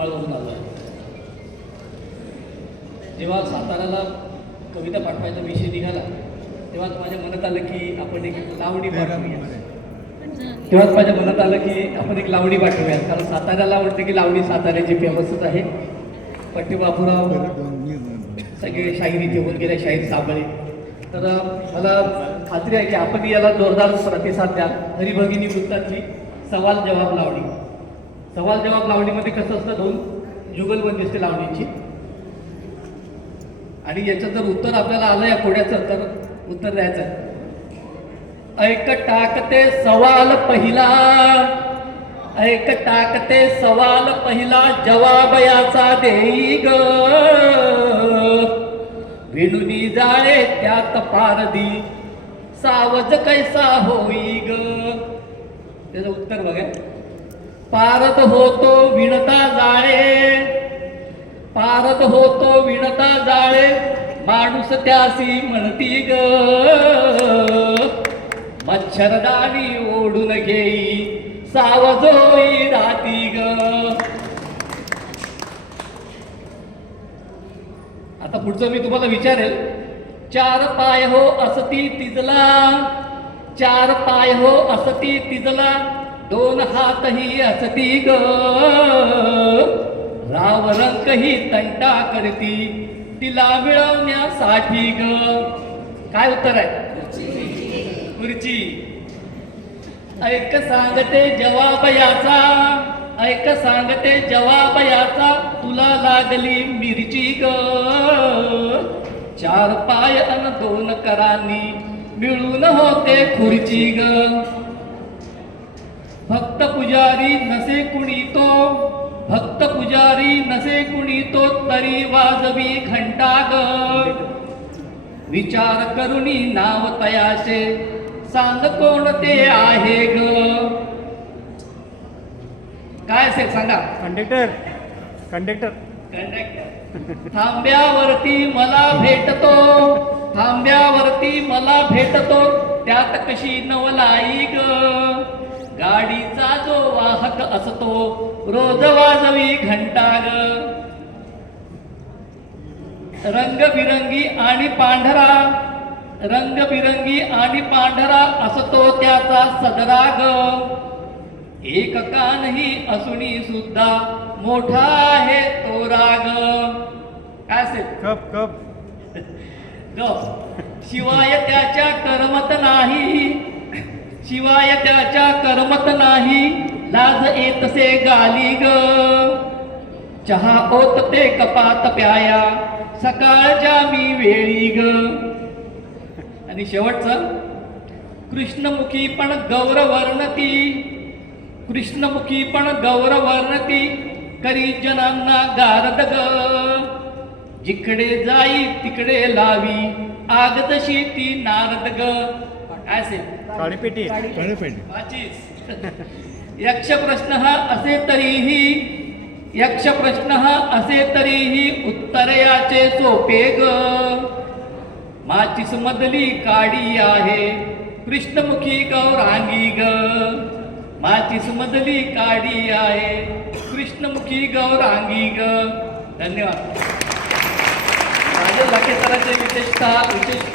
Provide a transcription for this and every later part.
यवतमाळवरून आलो आहे. जेव्हा साताऱ्याला कविता पाठवायचा विषय निघाला तेव्हाच माझ्या मनात आलं की आपण एक लावणी पाठवूया. तेव्हाच माझ्या मनात आलं की आपण एक लावणी पाठवूया, कारण साताऱ्याला वाटतं की लावणी साताऱ्याची फेमसच आहे. पट्टी बापूराव सगळे शाहीर इथे होऊन गेले, शाहीर साबळे. तर मला खात्री आहे की आपण याला जोरदार प्रतिसाद द्याल. हरिभगिनी वृत्तातली सवाल जवाब लावणी. सवाल जवाब लावणीमध्ये कसं असतं, दोन जुगलबंदी असते लावणीची, आणि याचं जर उत्तर आपल्याला आलं या कोड्याचं तर उत्तर द्यायचं. ऐक टाकते सवाल पहिला, ऐक टाकते सवाल पहिला, जवाब याचा देई ग. विणुनी जाळे त्यात पारदी, सावज कैसा होई ग. त्याचं उत्तर बघा. पारद होतो विणता जाळे, पारद होतो विणता जाळे, माणूस त्यासी म्हणती ग. मच्छरदाणी ओढून घेई, सावजोई राती ग. आता पुढचं मी तुम्हाला विचारेल. चार पाय हो असती तिजला, चार पाय हो असती तिजला, दोन हातही असती ग. राव रंक ही तंटा करती, तिला मिळवण्यासाठी ग. काय उत्तर आहे? खुर्ची. ऐक सांगते जवाब याचा, ऐक सांगते जवाब याचा, तुला लागली मिरची ग. चार पाय अन दोन करांनी मिळून होते खुर्ची ग. भक्त पुजारी नसे कुणी तो, भक्त पुजारी नसे कुणी तो, तरी वाजवी घंटा ग. विचार करुणी नाव तयाचे, सांग कोणते आहे ग. काय असेल सांगा? कंडक्टर. कंडक्टर. कंडक्टर. थांब्यावरती मला भेटतो, थांब्यावरती मला भेटतो, त्यात कशी नवलाई ग. गाडीचा जो वाहक असतो, रोज वाजवी घंटा ग. रंगबिरंगी आणि पांढरा, रंगबिरंगी आणि पांढरा असतो त्याचा सदरा ग. एक कानही असुनी सुद्धा मोठा आहे तो राग. काय असेल? कप. कप. गप. शिवाय त्याच्या करमत नाही, शिवाय त्याच्या करमत नाही, लाज येतसे गाली ग. चहा ओतते कपात प्याया, सकाळच्या मी वेळी ग. आणि शेवटचं. कृष्णमुखी पण गौरवर्णती, कृष्णमुखी पण गौरवर्णती, करी जनांना गारद ग. जिकडे जाई तिकडे लावी, आग तशी ती नारद ग. काय असेल? काळीपेटी. यक्ष प्रश्न हा असे तरीही, यक्ष प्रश्न हा असे तरीही, उत्तर याचे सोपे ग. माचीस मधली काडी आहे, कृष्णमुखी गौरांगी ग. माचीस मधली काडी आहे, कृष्णमुखी गौरांगी ग. धन्यवाद. राजेश लाखे सरांचे विशेष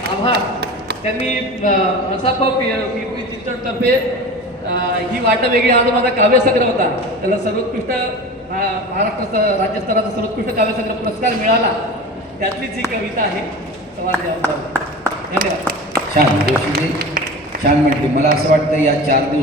आभार. त्यांनी मसापा पिंपरी चिंचवडतर्फे ही वाट वेगळी आज माझा काव्यसंग्रह होता, त्याला सर्वोत्कृष्ट महाराष्ट्राचा राज्यस्तराचा सर्वोत्कृष्ट काव्यसंग्रह पुरस्कार मिळाला. त्यातलीच ही कविता आहे. धन्यवाद. छान जोशीजी, छान म्हटली. मला असं वाटतं या 4 दिवस